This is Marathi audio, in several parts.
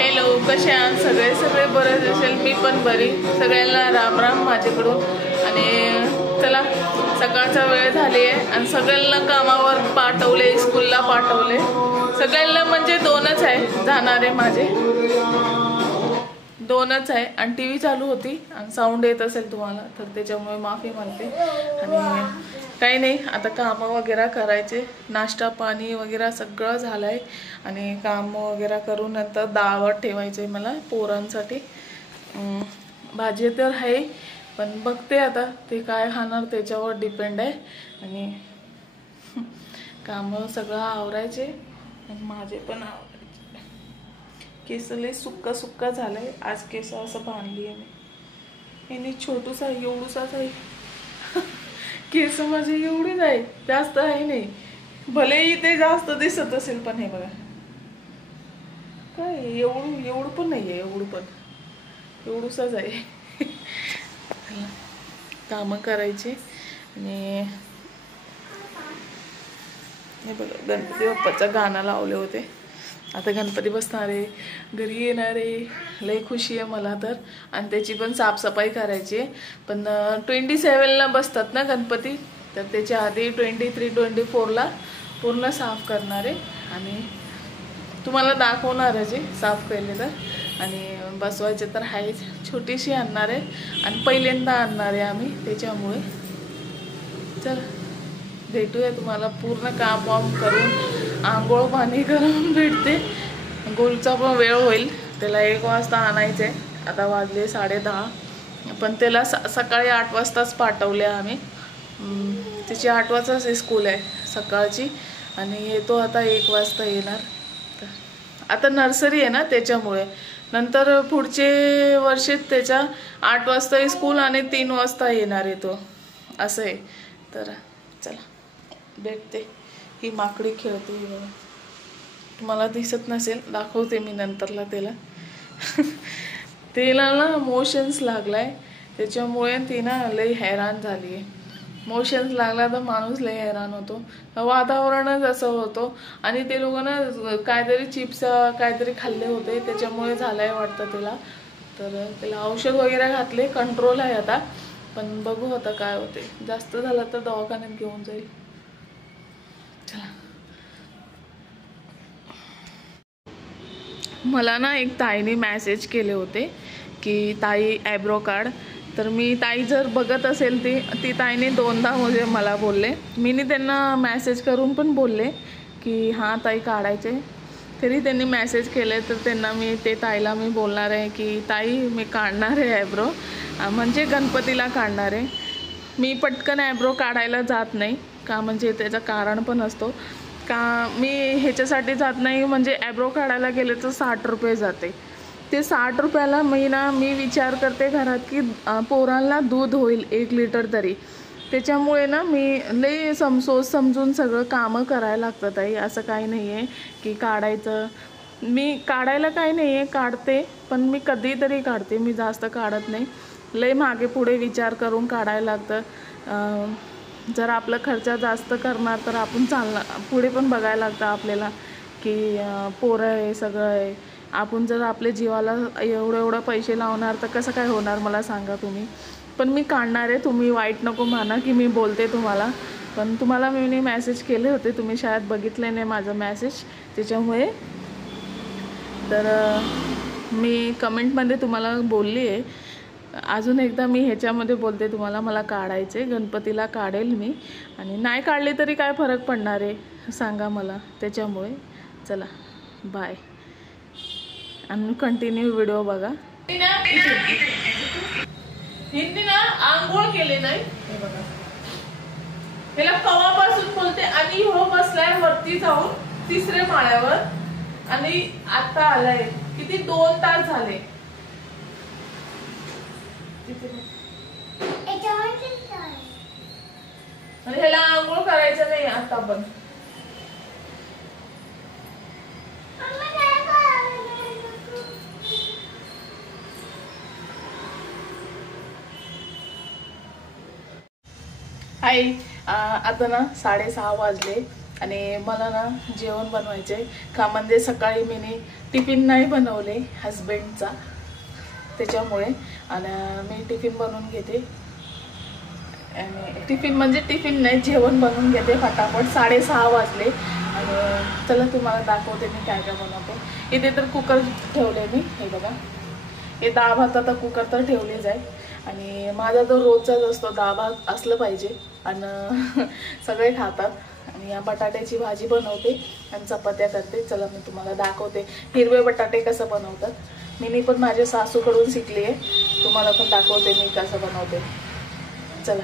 हॅलो, कसे आहात सगळे? सगळे बरेच असेल, मी पण बरी. सगळ्यांना राम राम माझ्याकडून. आणि चला, सकाळचा वेळ झाली आहे आणि सगळ्यांना कामावर पाठवले, स्कूलला पाठवले. सगळ्यांना म्हणजे दोनच आहे जाणारे, माझे दोनच आहे. आणि टी व्ही चालू होती आणि साऊंड येत असेल तुम्हाला तर त्याच्यामुळे माफी मागते. आणि काही नाही, आता कामं वगैरे करायचे, नाश्ता पाणी वगैरे सगळं झालंय. आणि काम वगैरे करून नंतर दावत ठेवायचे मला पोरांसाठी. भाजी तर आहे पण बघते आता ते काय खाणार त्याच्यावर डिपेंड आहे. आणि कामं सगळं आवरायचे आणि माझे पण आवरायचे. केस लय सुक्का सुक्का झालंय आज. केस असं बांधली आहे मी. याने छोटूसा एवढूसाच आहे. केस माझे एवढीच आहे, जास्त आहे नाही. भलेही ते जास्त दिसत असेल पण हे बघा काय एवढं पण नाहीये, एवढं पण एवढूसाच आहे. कामं करायची. आणि हे बघा, गणपती बाप्पाचं गाणं लावले होते. आता गणपती बसणार आहे, घरी येणार आहे. लय खुशी आहे मला तर. आणि त्याची पण साफसफाई करायची आहे. पण 27ला बसतात ना गणपती, तर त्याच्या आधी 23, 24ला पूर्ण साफ करणार आहे. आणि तुम्हाला दाखवणार आहे जे साफ केले तर. आणि बसवायचे तर आहेच. छोटीशी आणणार आहे आणि पहिल्यांदा आणणार आहे आम्ही, त्याच्यामुळे चला भेटूया. तुम्हाला पूर्ण काम वाम करून आंघोळ पाणी करून भेटते. गोलचा पण वेळ होईल, त्याला 1 वाजता आणायचं आहे. आता वाजले 10:30. पण त्याला सकाळी 8 वाजताच पाठवले आम्ही. त्याची 8 वाजताच स्कूल आहे सकाळची. आणि येतो आता 1 वाजता येणार. आता नर्सरी आहे ना त्याच्यामुळे. नंतर पुढचे वर्षी त्याच्या 8 वाजता स्कूल आणि 3 वाजता येणार येतो असं आहे. तर चला भेटते. ही माकडी खेळते, तुम्हाला दिसत नसेल, दाखवते मी नंतरला त्याला. तिला ना मोशन्स लागलाय, त्याच्यामुळे ती ना लई हैराण झाली आहे. मोशन्स लागला तर माणूस लई हैराण होतो. वातावरणच असं होतं. आणि ते लोक ना काहीतरी चिप्स काहीतरी खाल्ले होते, त्याच्यामुळे झालंय वाटतं तिला. तर त्याला औषध वगैरे घातले, कंट्रोल आहे आता. पण बघू आता काय होते. जास्त झालं तर दवाखान्यात घेऊन जाईल. चला, मला ना एक ताईने मेसेज केले होते की ताई आयब्रो काढ. तर मी ताई जर बघत असेल ती ताईने 2दा म्हणजे मला बोलले. मीनी त्यांना मेसेज करून पण बोलले की हां ताई काढायचे. तरी त्यांनी मेसेज केले तर त्यांना ते ताईला मी बोलणार आहे की ताई मी काढणार आहे आयब्रो, म्हणजे गणपतीला काढणार आहे. मी पटकन आयब्रो काढायला जात नाही का, म्हणजे त्याचं कारण पण असतो का. मी ह्याच्यासाठी जात नाही, म्हणजे आयब्रो काढायला गेले तर 60 रुपये जाते. ते 60 रुपयाला मी विचार करते घरात की पोरांना दूध होईल 1 लिटर तरी. त्याच्यामुळे ना मी लई समजून सगळं कामं करायला लागतात आई. असं काही नाही आहे की काढायचं. मी काढायला काही नाही आहे, काढते पण मी कधीतरी काढते, मी जास्त काढत नाही. लई मागे पुढे विचार करून काढायला लागतं. जर आपलं खर्च जास्त करणार तर आपण पुढे पण बघायला लागतं आपल्याला की पोरं आहे सगळं आहे. आपण जर आपल्या जीवाला एवढं पैसे लावणार तर कसं काय होणार मला सांगा तुम्ही. पण मी काढणार आहे. तुम्ही वाईट नको माना की मी बोलते तुम्हाला. पण तुम्हाला मी मेसेज केले होते, तुम्ही शायद बघितले नाही माझं मेसेज, त्याच्यामुळे. तर मी कमेंटमध्ये तुम्हाला बोलली आहे. अजून एकदा मी ह्याच्यामध्ये बोलते तुम्हाला, मला काढायचे, गणपतीला काढेल मी. आणि नाही काढले तरी काय फरक पडणार आहे सांगा मला. त्याच्यामुळे चला बाय. आणि कंटिन्यू व्हिडिओ बघा. हिंदी ना आंघोळ केले नाही, हे बघा ह्याला कवापासून बोलते. आणि हो बसलाय वरती जाऊन 3ऱ्या माळ्यावर. आणि आता आलाय, किती 2 तास झाले. आणि ह्याला आंघोळ करायचं नाही आता पण. आई आता ना 6:30 वाजले आणि मला ना जेवण बनवायचं आहे का, म्हणजे सकाळी मी टिफिन नाही बनवले हस्बंडचा, त्याच्यामुळे. आणि मी टिफिन बनवून घेते. आणि टिफिन म्हणजे टिफिन नाही, जेवण बनवून घेते फटाफट. 6:30 वाजले. आणि चला तुम्हाला दाखवते मी काय काय बनवते. इथे तर कुकर ठेवले मी, हे बघा. हे डाळ भाताचा कुकर तर ठेवलेच आहे. आणि माझा तो रोजचाच असतो, डाळ भात असलं पाहिजे आणि सगळे खातात. आणि या बटाट्याची भाजी बनवते आणि चपात्या करते. चला मी तुम्हाला दाखवते हिरवे बटाटे कसं बनवतात. मी पण माझ्या सासूकडून शिकली आहे, तुम्हाला पण दाखवते मी कसं बनवते. चला.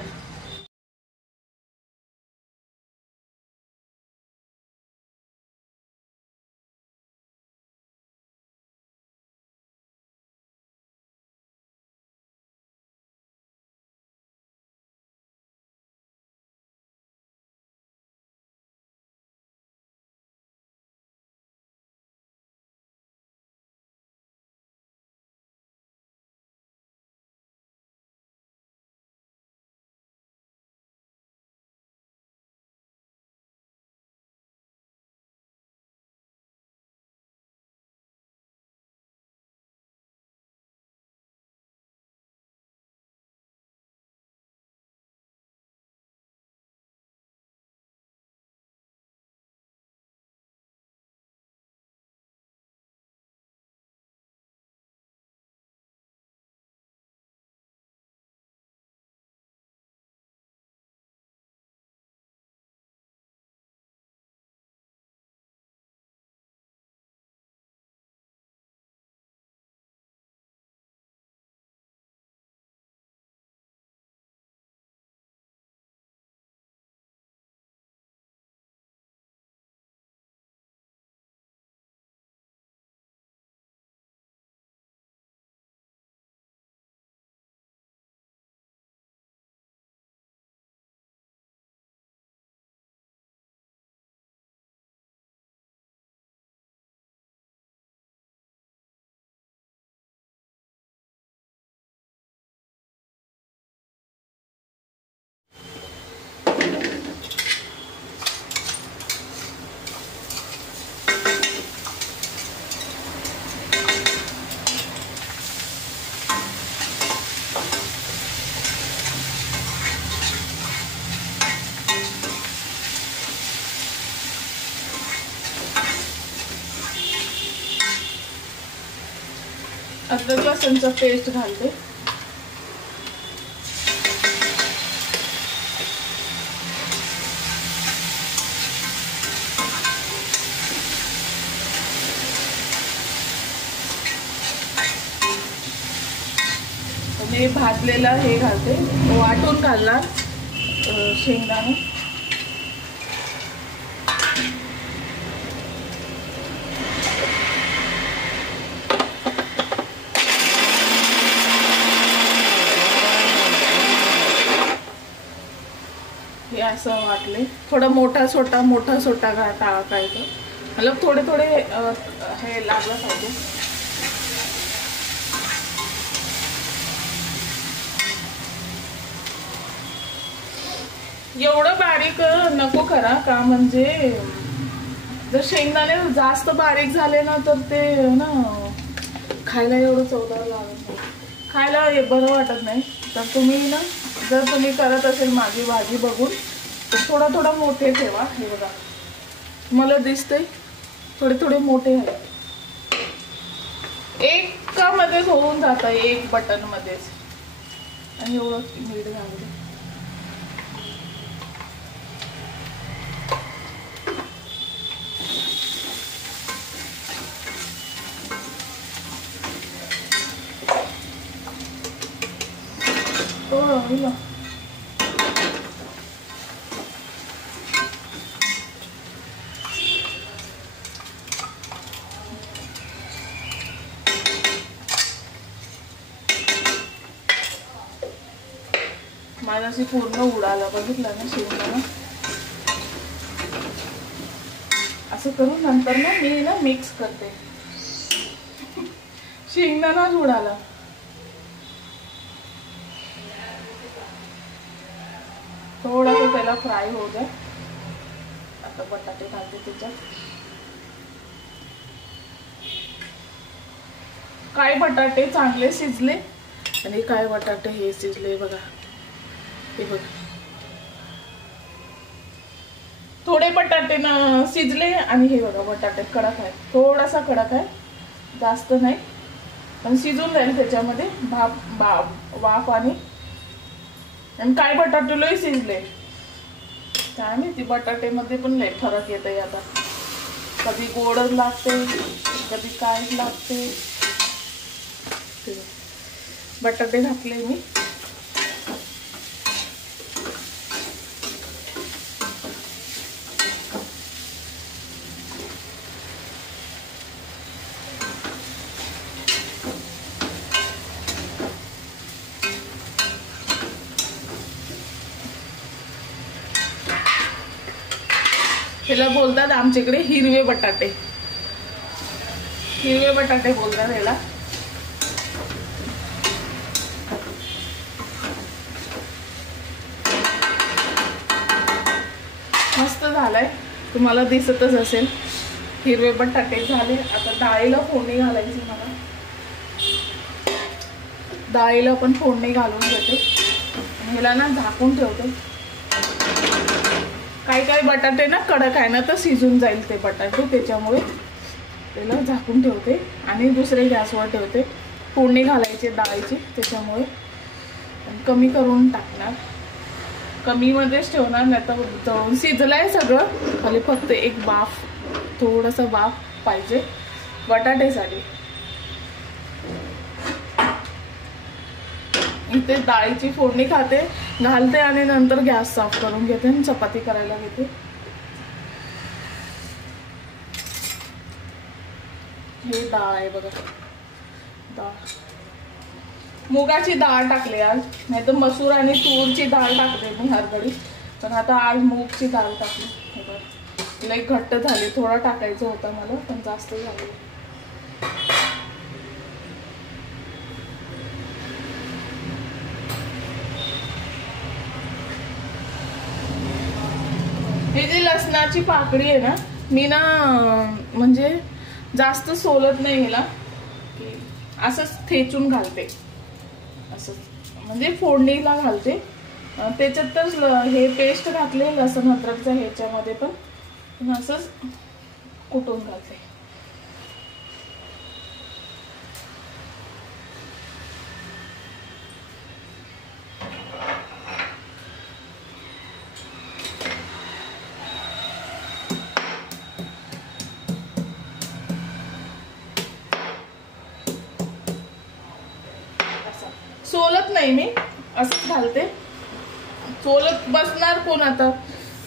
अद्रक लसूणचा पेस्ट घालते. मी भाजलेला हे घालते, वाटून घालणार शेंगदाणे. हे असं वाटले, थोडा मोठा छोटा टाकायचं, मतलब थोडे थोडे हे लागलं पाहिजे. एवढं बारीक नको करा का, म्हणजे जर शेंगदाणे जास्त बारीक झाले ना तर ते ना खायला एवढं चवदार लागत नाही, खायला बरं वाटत नाही. तर तुम्ही ना, जर तुम्ही करत असेल माझी भाजी बघून तर थोडा थोडा मोठे ठेवा. हे बघा मला दिसतंय थोडे थोडे मोठे आहेत. एकामध्येच होऊन जात आहे, एक बटन मध्येच. आणि एवढं मीठ घालते. माझ्याशी पूर्ण उडाला, बघितलं ना शेंगदाणा. असं करून नंतर ना मी ना मिक्स करते. शेंगदाणाच उडाला. थोड़ा सा त्याला फ्राय हो जाए. आता बटाटे घालते त्याच्यात. काही बटाटे चांगले शिजले आणि काही बटाटे हे शिजले बघा. हे बघा थोडे बटाटे ना शिजले आणि हे बघा बटाटे कडक आहे, थोडासा कडक आहे, जास्त नाही, पण शिजून जाईल त्याच्यामध्ये वाफ. आणि काय बटाटे लय शिजले काय माहिती, बटाटेमध्ये पण लय फरक येतोय आता, कधी गोड लागते कधी काय लागते. बटाटे घातले मी. ह्याला बोलतात आमच्याकडे हिरवे बटाटे, हिरवे बटाटे बोलतात ह्याला. मस्त झालाय, तुम्हाला दिसतच असेल. हिरवे बटाटे झाले. आता डाळीला फोडणी घालायची मला. डाळीला पण फोडणी घालून घेते. ह्याला ना झाकून ठेवते. काही काही बटाटे ना कडक आहे ना तर शिजून जाईल ते बटाटे, त्याच्यामुळे त्याला झाकून ठेवते आणि दुसरे गॅसवर ठेवते. फोडणी घालायची डाळीची, त्याच्यामुळे कमी करून टाकणार, कमीमध्येच ठेवणार, नाही तर जळून. शिजलंय सगळं, खाली फक्त एक वाफ, थोडंसं वाफ पाहिजे बटाट्यासाठी. इथे डाळीची फोडणी घालते आणि नंतर गॅस साफ करून घेते आणि चपाती करायला घेते. हे डाळ आहे बघा, डाळ मुगाची डाळ टाकली आज, नाही तर मसूर आणि तूरची डाळ टाकते मी हरभरी, पण आता आज मूगची डाळ टाकली. हे बघा लई घट्ट झाली, थोडा टाकायचं होता मला पण जास्त झाली. ही जी लसणाची पाकळी आहे ना, मी ना म्हणजे जास्त सोलत नाही ह्याला, असंच ठेचून घालते, असंच म्हणजे फोडणीला घालते. त्याच्यातच हे पेस्ट घातले लसण अद्रकच्या, ह्याच्यामध्ये पण असंच कुटून घालते. सोलत नाही मी, असंच घालते. सोलत बसणार कोण आता,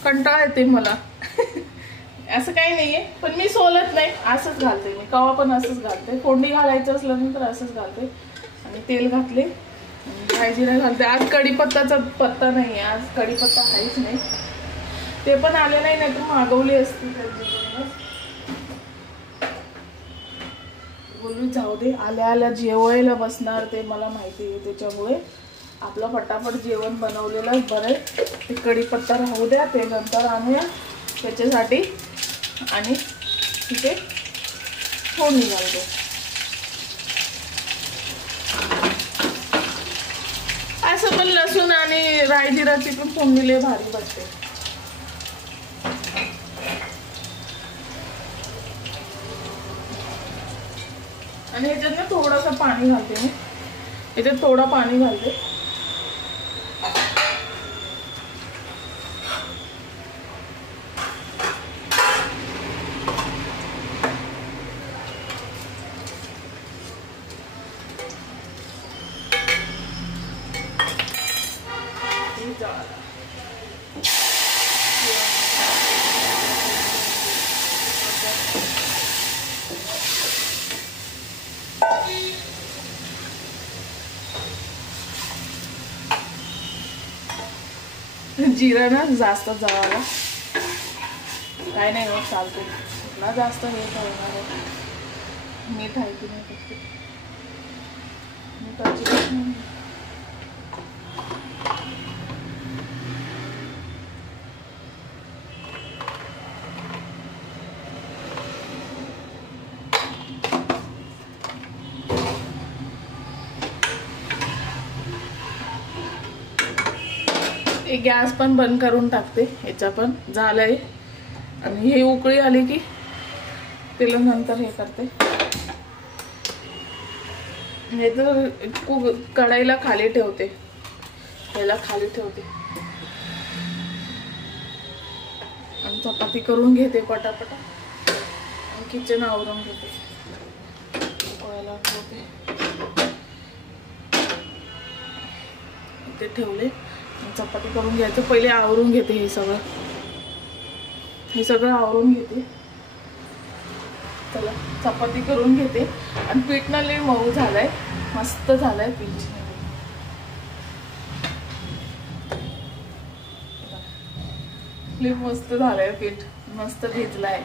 कंटाळा येते मला. असं काही नाहीये, पण मी सोलत नाही, असंच घालते मी. कवा पण असंच घालते. फोडणी घालायचं असल्यानंतर असंच घालते. आणि तेल घातले, राई जिरा घालते. आज कढीपत्ताचा पत्ता नाही आहे, आज कढीपत्ता काहीच नाही. ते पण आले नाही, नाही तर मागवली असती त्यांच्याकडूनच. बोलू जाऊ दे, आल्या आल्या जेवायला बसणार ते मला माहिती आहे, त्याच्यामुळे आपलं फटाफट जेवण बनवलेलं बरं. ते कढीपत्ता राहू द्या, ते नंतर आणूया त्याच्यासाठी. आणि तिथे फोडणी घालते. असं पण लसूण आणि राई जिराची पण फोडणी लय भारी वाटते. आणि ह्याच्यात ना थोडंसं पाणी घालते मी, ह्याच्यात थोडं पाणी घालते. जिरा ना जास्त जळाला काय नाही होत, चालते ना. जास्त हे करणार आहे, मीठ आहे की नाही फक्त मीठाची. एक गॅस पण बंद करून टाकते. ह्याचा पण झालंय आणि हे उकळी आली की तिला नंतर हे करते. हे तर कढाईला खाली ठेवते, ह्याला खाली ठेवते आणि चपाती करून घेते पटापटा आणि किचन आवरून घेते. उकळायला ठेवते, ते ठेवले. चपाती करून घ्यायचं, पहिले आवरून घेते. हे सगळं आवरून घेते. चला चपाती करून घेते. आणि पीठ ना लय मऊ झालंय, मस्त झालंय पीठ. लय मस्त झालंय पीठ, मस्त भिजलाय.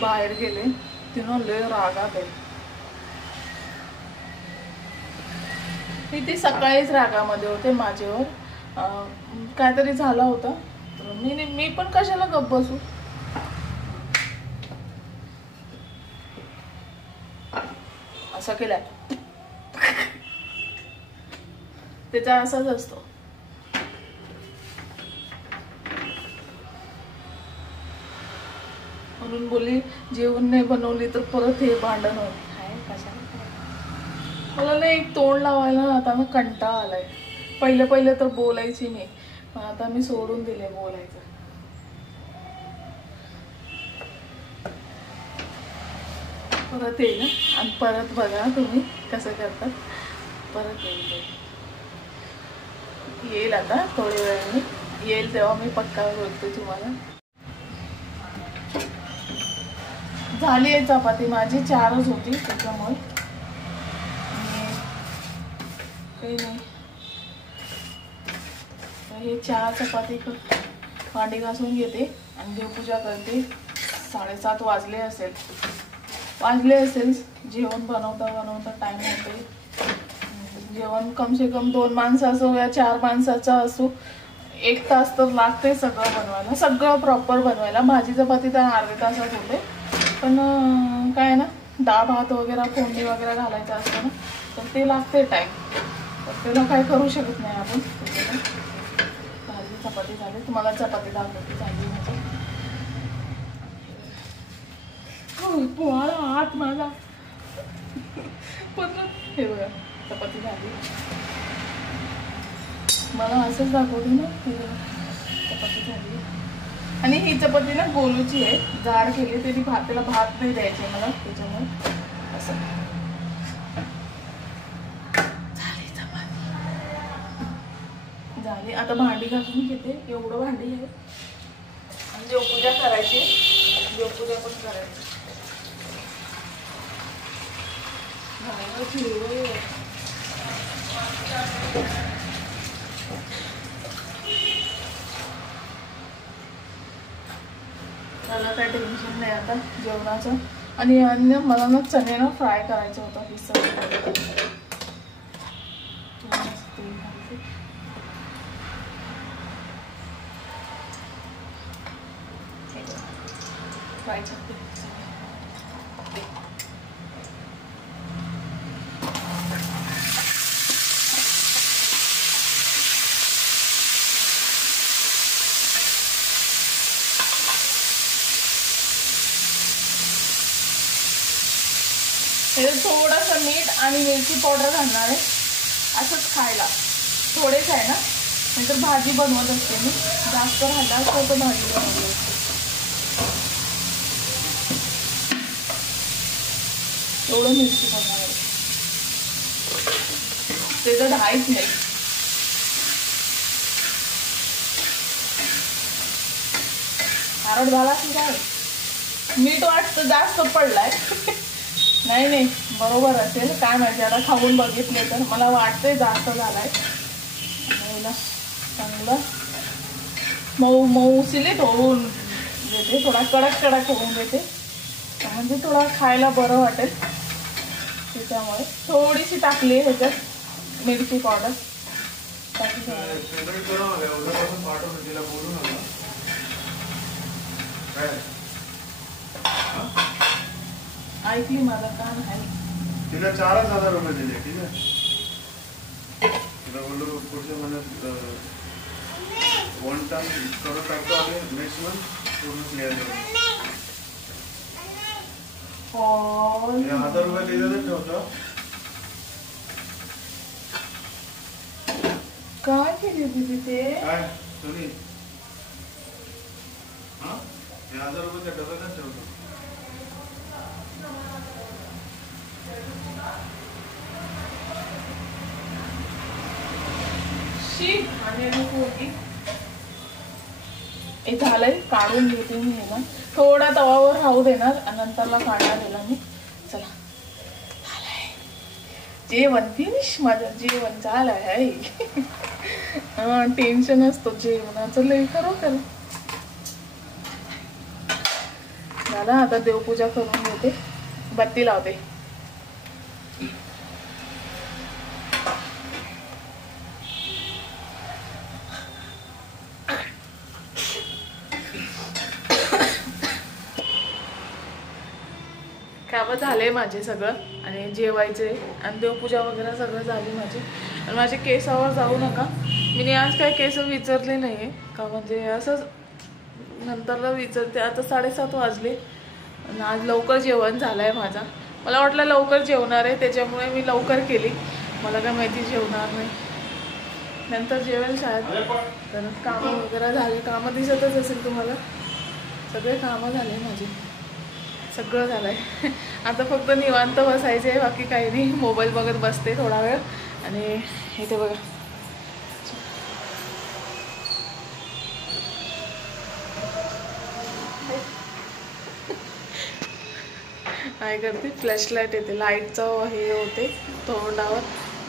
बाहेर गेले, तिनं लय रागात आहे. ती सकाळीच रागामध्ये होते माझ्यावर. काहीतरी झाला होता तर मी पण कशाला गप्प बसू. असं केलाय त्याचा असाच असतो. म्हणून बोलली जेवण नाही बनवली तर परत हे भांडण होत. मला ना एक तोंड लावायला आता ना कंटाळा आलाय. पहिले तर बोलायची मी, पण आता मी सोडून दिले बोलायचं. परत येईल आणि परत बघा तुम्ही कसं करतात. परत येईल आता थोड्या वेळाने येईल तेव्हा मी पक्का बोलते तुम्हाला. झाली आहे चपाती माझी, 4च होती त्याच्यामुळे काही नाही. हे 4 चपाती भांडी घासून घेते आणि देवपूजा करते. 7:30 वाजले असेल. जेवण बनवता टाइम होते. जेवण कम से कम 2 माणसं असो या 4 माणसाचं असो 1 तास तर लागते सगळं बनवायला, सगळं प्रॉपर बनवायला. भाजी चपाती तर अर्ध्या तासात होते. पण काय ना डाळ भात वगैरे फोडणी वगैरे घालायचं असतं ना, तर ते लागते टाईम. तर त्याला काय करू शकत नाही आपण. भाजी चपाती झाली, तुम्हाला चपाती दाखवते झाली माझी. पोळा हात माझा पण हे बघा चपाती झाली. मला असंच दाखवते ना, चपाती झाली. आणि ही चपाती ना गोलूची आहे, जाड केली तरी त्याला भात नाही द्यायचे मला, त्याच्यामुळे असं झाली चपाती. झाली. आता भांडी घासून घेते, एवढं भांडी आहे. आणि देवपूजा करायची, देवपूजा पण करायची. मला काही टेन्शन नाही आता जेवणाचं. आणि अन्य मला ना चणे ना फ्राय करायचं होतं. हे सगळं फ्राय करते. थोडंसं मीठ आणि मिरची पावडर घालणार आहे, असंच खायला. थोडेच आहे ना, नाहीतर भाजी बनवत असते मी. जास्त घालला असतो तर भाजी बनवली असते. एवढं मिरची बनवणार आहे. त्याचं ढाईच नाही. खारट झाला की काय? मीठ वाटतं जास्त पडलाय. नाही नाही बरोबर असेल, काय माहिती, आता खाऊन बघितले तर मला वाटतंय जास्त झालाय. चांगलं मऊ मऊ सिलेट होऊन देते, थोडा कडक कडक होऊन देते, म्हणजे थोडा खायला बरं वाटेल. त्याच्यामुळे थोडीशी टाकली ह्याच्यात मिरची पावडर. ऐकली माझा कान आहे. तिला 4,000 रुपये दिले. ठीक आहे, तिला बोललो पुढच्या महिन्यात 1 टन करून टाकतो आणि नेक्स्ट मंथ पूर्ण क्लिअर करू. 1,000 रुपये दिले ठेवतो. काय केली दिदी ते? काय सोनी? हा, 1,000 रुपये त्या डब्यातच ठेवतो. हे झालंय, काढून घेते मी ह्याला. थोडा तवावर राहू देणार आणि नंतरला काढणार ह्याला मी. चला झालंय जेवण फिनिश. माझं जेवण झालंय. हा, टेन्शन असतो जेवणाचं लई खरोखर. झालं, आता देवपूजा करून घेते, बत्ती लावते. कामं झाले माझे सगळं आणि जेवायचे आणि देवपूजा वगैरे सगळं झाली माझी. आणि माझे केसावर जाऊ नका, मी आज काय केस विचारले नाही आहे का, म्हणजे असंच नंतरला विचारते. आता 7:30 वाजले आणि आज लवकर जेवण झालं आहे माझा. मला वाटलं लवकर जेवणार आहे त्याच्यामुळे मी लवकर केली. मला काय माहिती जेवणार नाही, नंतर जेवेल शाळेत. तर कामं वगैरे झाले, कामं दिसतच असेल तुम्हाला, सगळे कामं झाले माझे, सगळं झालं आहे. आता फक्त निवांत बसायचे, बाकी काही नाही. मोबाईल बघत बसते थोडा वेळ. आणि इथे बघा काय करते, फ्लॅशलाईट येते, लाईटचं हे होते तोंडावर,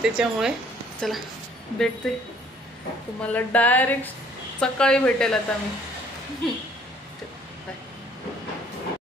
त्याच्यामुळे. चला भेटते तुम्हाला डायरेक्ट सकाळी भेटेल आता मी.